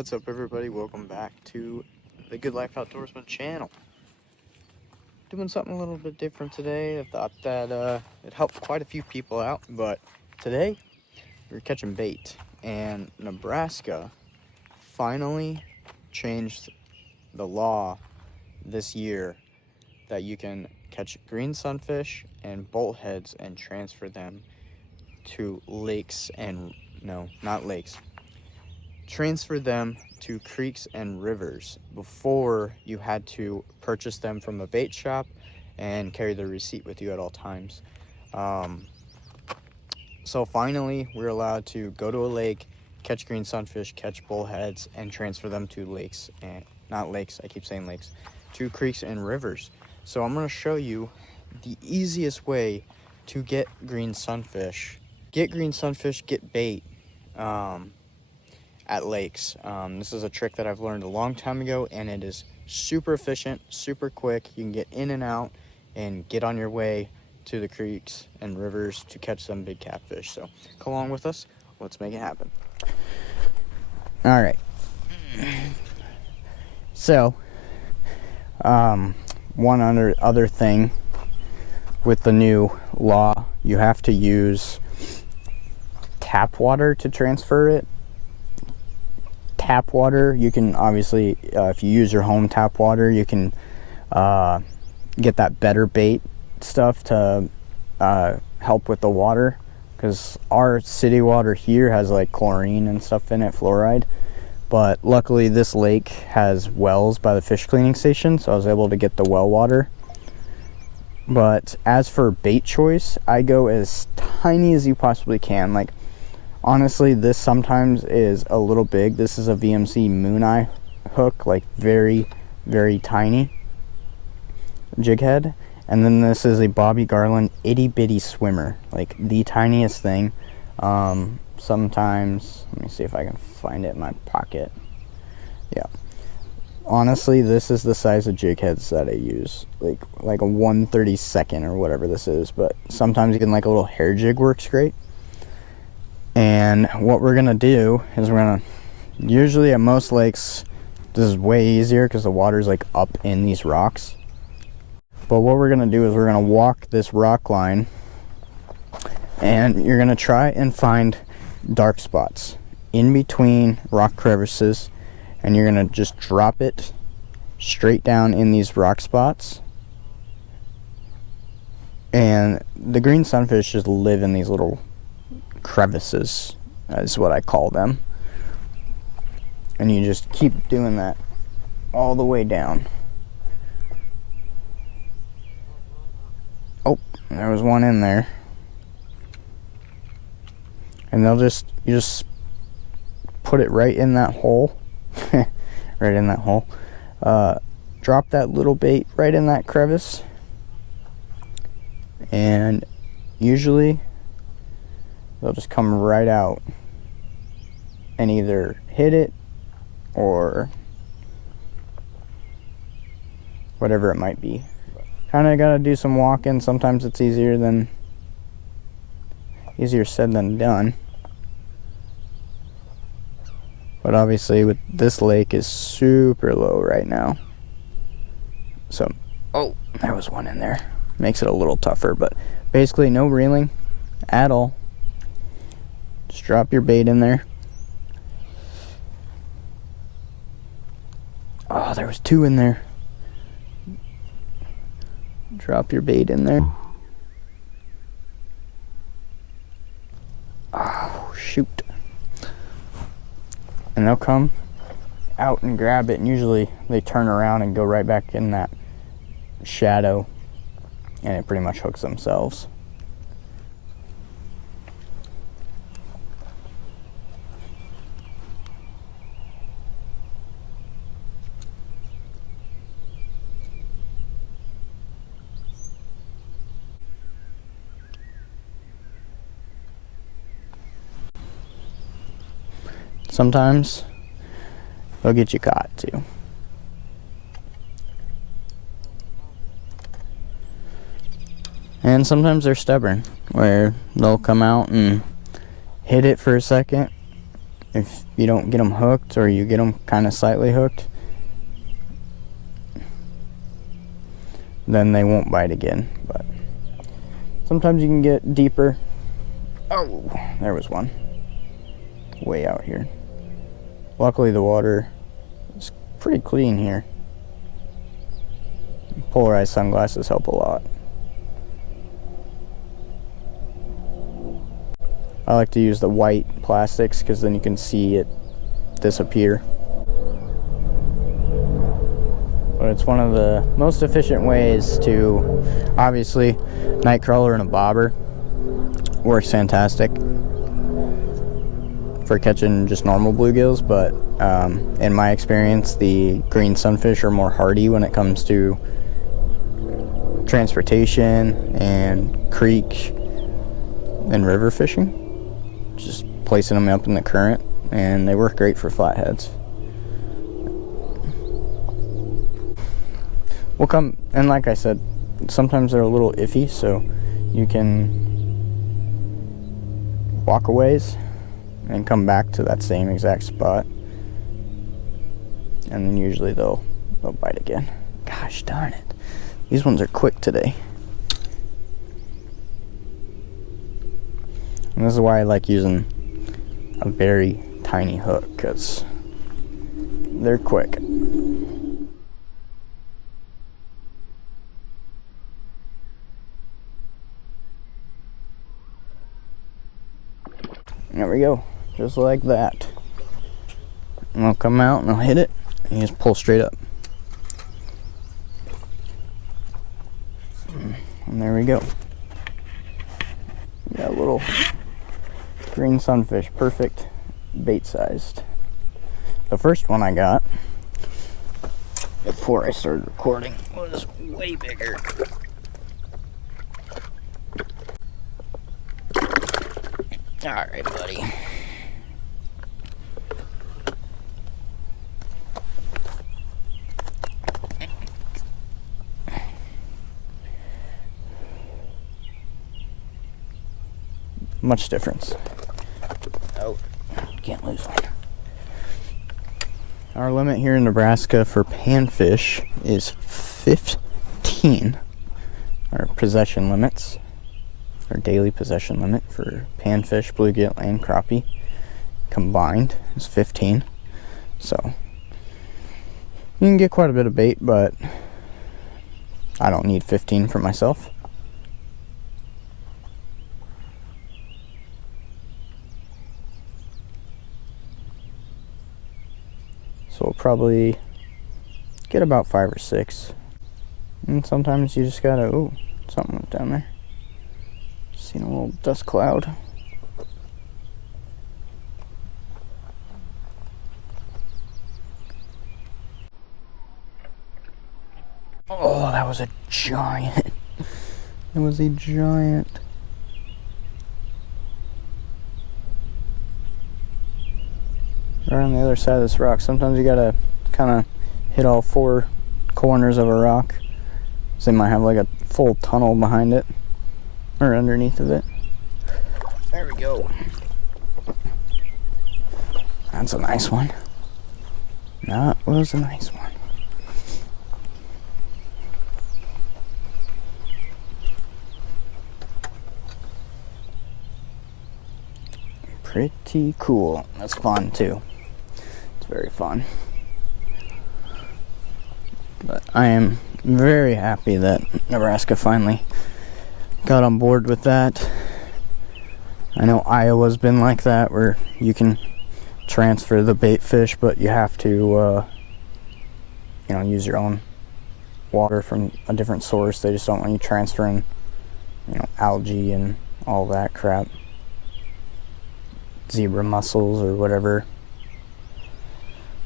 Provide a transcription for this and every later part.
What's up, everybody? Welcome back to the Good Life Outdoorsman channel. Doing something a little bit different today. I thought that it helped quite a few people out, but today we're catching bait, and Nebraska finally changed the law this year that you can catch green sunfish and boltheads and transfer them to lakes and not lakes. Transfer them to creeks and rivers. Before, you had to purchase them from a bait shop and carry the receipt with you at all times. So finally, we're allowed to go to a lake, catch green sunfish, catch bullheads, and transfer them to lakes, and not lakes, I keep saying lakes, to creeks and rivers. So I'm going to show you the easiest way to get green sunfish. Get green sunfish, get bait at lakes. This is a trick that I've learned a long time ago, and it is super efficient, super quick. You can get in and out and get on your way to the creeks and rivers to catch some big catfish. So come along with us, let's make it happen. All right, so one other thing with the new law, you have to use tap water to transfer it. Tap water, you can obviously, if you use your home tap water, you can get that better bait stuff to help with the water, because our city water here has like chlorine and stuff in it, fluoride. But luckily this lake has wells by the fish cleaning station, so I was able to get the well water. But as for bait choice, I go as tiny as you possibly can. Like, honestly, this sometimes is a little big. This is a VMC Moon Eye hook, like very, very tiny jig head. And then this is a Bobby Garland itty bitty swimmer, like the tiniest thing. Sometimes, let me see if I can find it in my pocket. Yeah. Honestly, this is the size of jig heads that I use, like a 1/32 or whatever this is. But sometimes even like a little hair jig works great. And what we're gonna do is usually at most lakes, this is way easier because the water's like up in these rocks. But what we're gonna do is we're gonna walk this rock line, and you're gonna try and find dark spots in between rock crevices, and you're gonna just drop it straight down in these rock spots. And the green sunfish just live in these little crevices, is what I call them. And you just keep doing that all the way down. Oh, there was one in there. And you just put it right in that hole. Right in that hole. Drop that little bait right in that crevice. And usually they'll just come right out and either hit it or whatever it might be. Kind of got to do some walking. Sometimes it's easier said than done. But obviously with this lake is super low right now. So, oh, there was one in there. Makes it a little tougher, but basically no reeling at all. Just drop your bait in there. Oh, there was two in there. Drop your bait in there. Oh, shoot. And they'll come out and grab it, and usually they turn around and go right back in that shadow, and it pretty much hooks themselves. Sometimes they'll get you caught too. And sometimes they're stubborn, where they'll come out and hit it for a second, if you don't get them hooked, or you get them kind of slightly hooked, then they won't bite again. But sometimes you can get deeper. Oh, there was one way out here. Luckily the water is pretty clean here. Polarized sunglasses help a lot. I like to use the white plastics because then you can see it disappear. But it's one of the most efficient ways to, obviously, night crawler and a bobber works fantastic for catching just normal bluegills, but in my experience, the green sunfish are more hardy when it comes to transportation and creek and river fishing. Just placing them up in the current, and they work great for flatheads. We'll come, and like I said, sometimes they're a little iffy, so you can walk a ways and come back to that same exact spot, and then usually they'll bite again. Gosh darn it, these ones are quick today. And this is why I like using a very tiny hook, because they're quick. There we go, just like that. And I'll come out and I'll hit it, and you just pull straight up. And there we go. We got a little green sunfish, perfect bait sized. The first one I got before I started recording was way bigger. Alright, buddy. Much difference. Oh, can't lose one. Our limit here in Nebraska for panfish is 15. Our possession limits, our daily possession limit for panfish, bluegill, and crappie combined is 15. So you can get quite a bit of bait, but I don't need 15 for myself. So we'll probably get about 5 or 6. And sometimes you just gotta, ooh, something went down there. Seen a little dust cloud. Oh, that was a giant. It was a giant. Right on the other side of this rock. Sometimes you gotta kind of hit all 4 corners of a rock, so they might have like a full tunnel behind it or underneath of it. There we go. That's a nice one. That was a nice one. Pretty cool. That's fun too. It's very fun. But I am very happy that Nebraska finally got on board with that. I know Iowa's been like that, where you can transfer the bait fish, but you have to use your own water from a different source. They just don't want you transferring algae and all that crap, zebra mussels or whatever.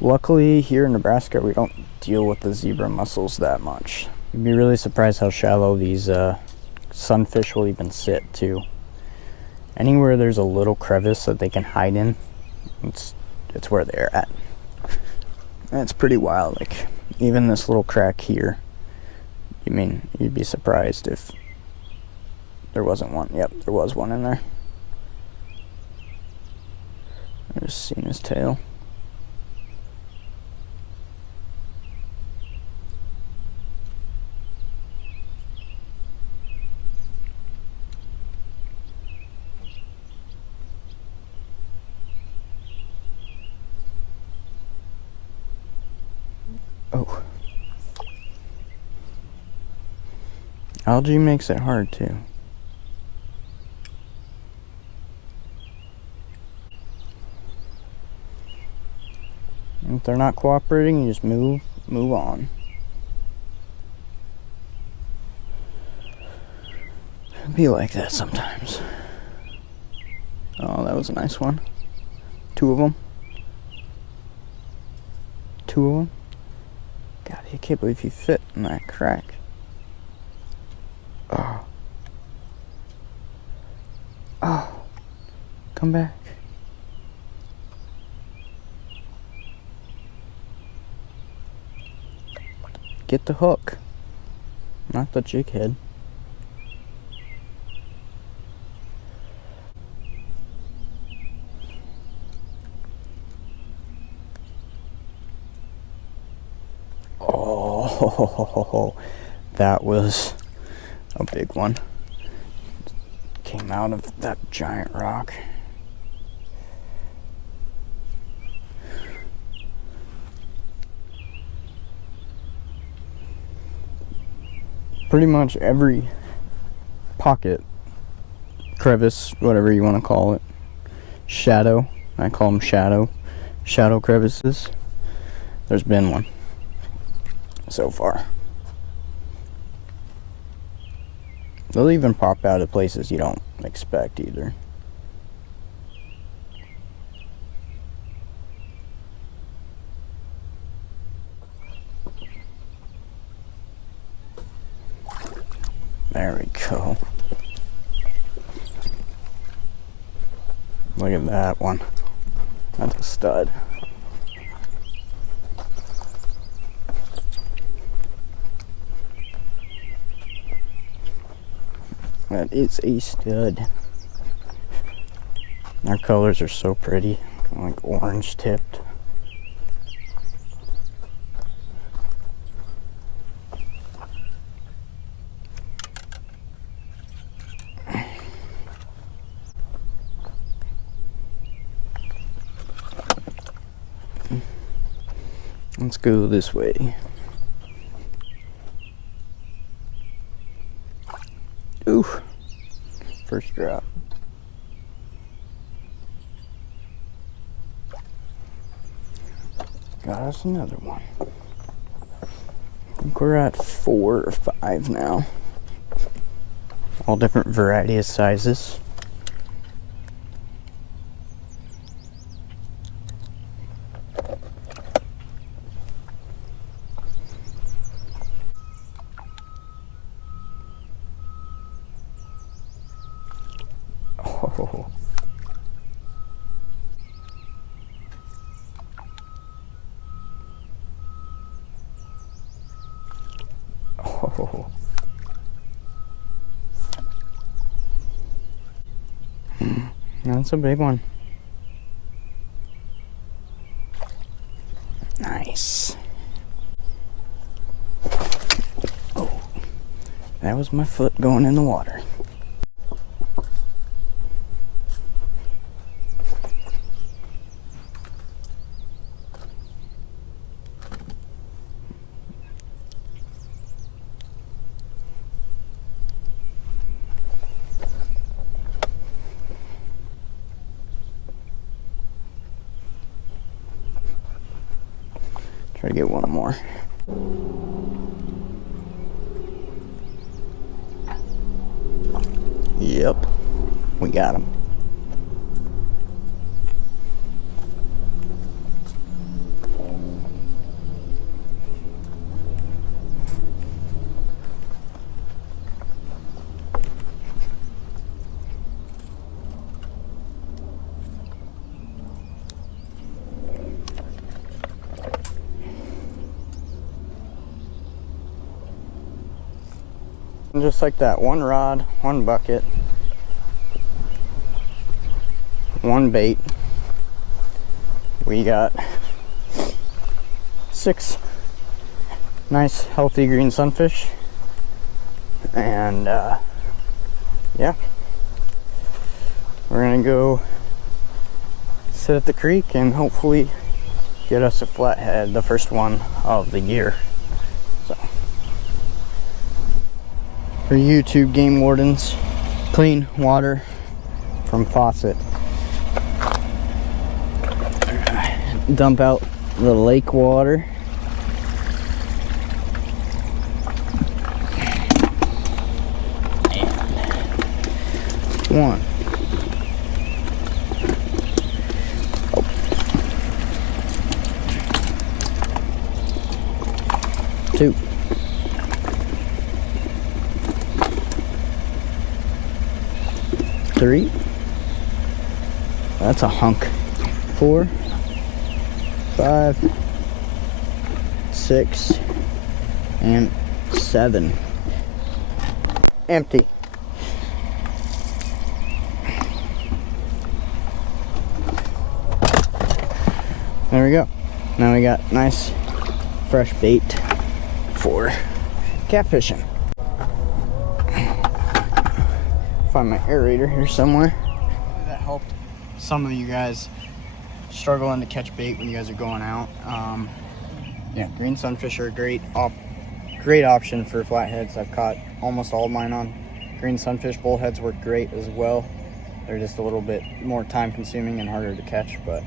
Luckily here in Nebraska we don't deal with the zebra mussels that much. You'd be really surprised how shallow these sunfish will even sit too. Anywhere there's a little crevice that they can hide in, it's where they're at. And it's pretty wild. Like even this little crack here, you'd be surprised if there wasn't one. Yep, there was one in there. I just seen his tail. Oh. Algae makes it hard too. If they're not cooperating, you just move on. It'd be like that sometimes. Oh, that was a nice one. Two of them. God, I can't believe he fit in that crack. Oh. Oh. Come back. Get the hook, not the jig head. Oh, that was a big one. Came out of that giant rock. Pretty much every pocket, crevice, whatever you want to call it, shadow, I call them shadow crevices, there's been one so far. They'll even pop out of places you don't expect either. There we go. Look at that one. That's a stud. That is a stud. Our colors are so pretty, like orange tipped. Let's go this way. Ooh, first drop. Got us another one. I think we're at 4 or 5 now. All different variety of sizes. Oh. Oh. That's a big one. Nice. Oh, that was my foot going in the water. Try to get one more. Yep, we got him. And just like that, one rod, one bucket, one bait. We got 6 nice healthy green sunfish, and yeah, we're gonna go sit at the creek and hopefully get us a flathead, the first one of the year. So for YouTube game wardens, clean water from faucet. Dump out the lake water. And 1. 2. 3. That's a hunk. 4. 5. 6. And 7. Empty. There we go. Now we got nice fresh bait for catfishing. Find my aerator here somewhere. That helped some of you guys struggling to catch bait when you guys are going out. Yeah, green sunfish are a great option for flatheads. I've caught almost all of mine on green sunfish. Bullheads work great as well. They're just a little bit more time consuming and harder to catch, but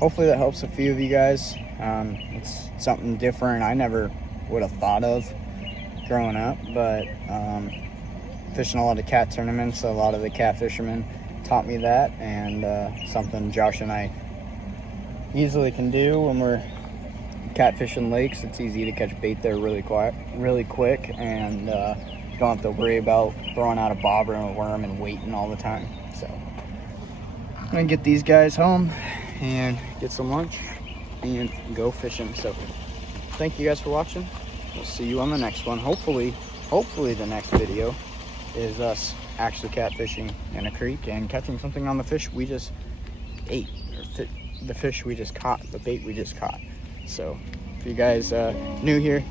hopefully that helps a few of you guys. It's something different I never would have thought of growing up, but fishing a lot of cat tournaments, a lot of the cat fishermen taught me that, and something Josh and I easily can do when we're catfishing lakes. It's easy to catch bait there really quick, and you don't have to worry about throwing out a bobber and a worm and waiting all the time. So I'm gonna get these guys home and get some lunch and go fishing. So thank you guys for watching. We'll see you on the next one. Hopefully the next video is us actually catfishing in a creek and catching something on the fish we just ate, or the fish we just caught, the bait we just caught. So if you guys new here,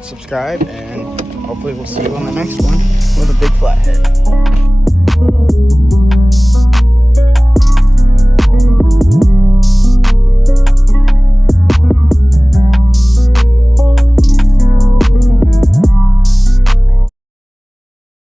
subscribe, and hopefully we'll see you on the next one with a big flathead.